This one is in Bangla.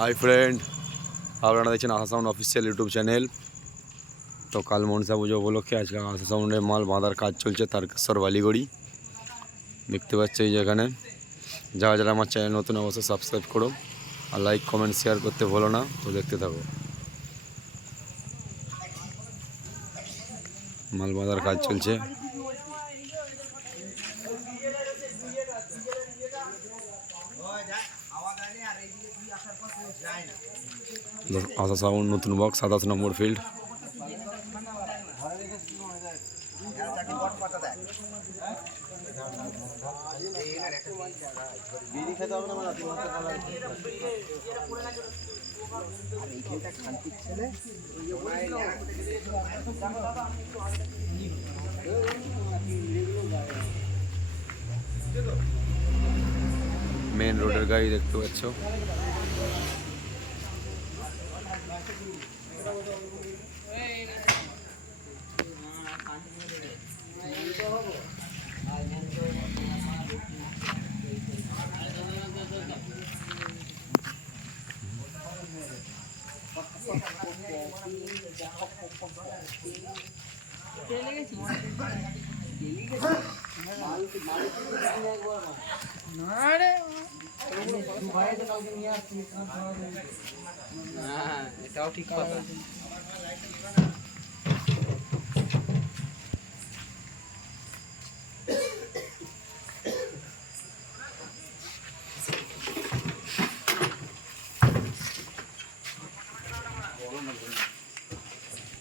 হাই ফ্রেন্ড, আপনারা দেখছেন আশা সাউন্ড অফিসিয়াল ইউটিউব চ্যানেল। তো কাল মনসা পুজো উপলক্ষে আজকে আশা সাউন্ডের মাল বাঁধার কাজ চলছে তারকেশ্বর বালিগড়ি। দেখতে পাচ্ছি এই যেখানে যারা যারা আমার চ্যানেল নতুন অবশ্যই সাবস্ক্রাইব করো আর লাইক কমেন্ট শেয়ার করতে ভুলো না। তো দেখতে থাকো, মাল বাঁধার কাজ চলছে। আশা সাউন্ড নতুন বক্স 27 নম্বর ফিল্ড। মেন রোডের গাড়ি দেখতে পাচ্ছ। এটাও ঠিক কথা।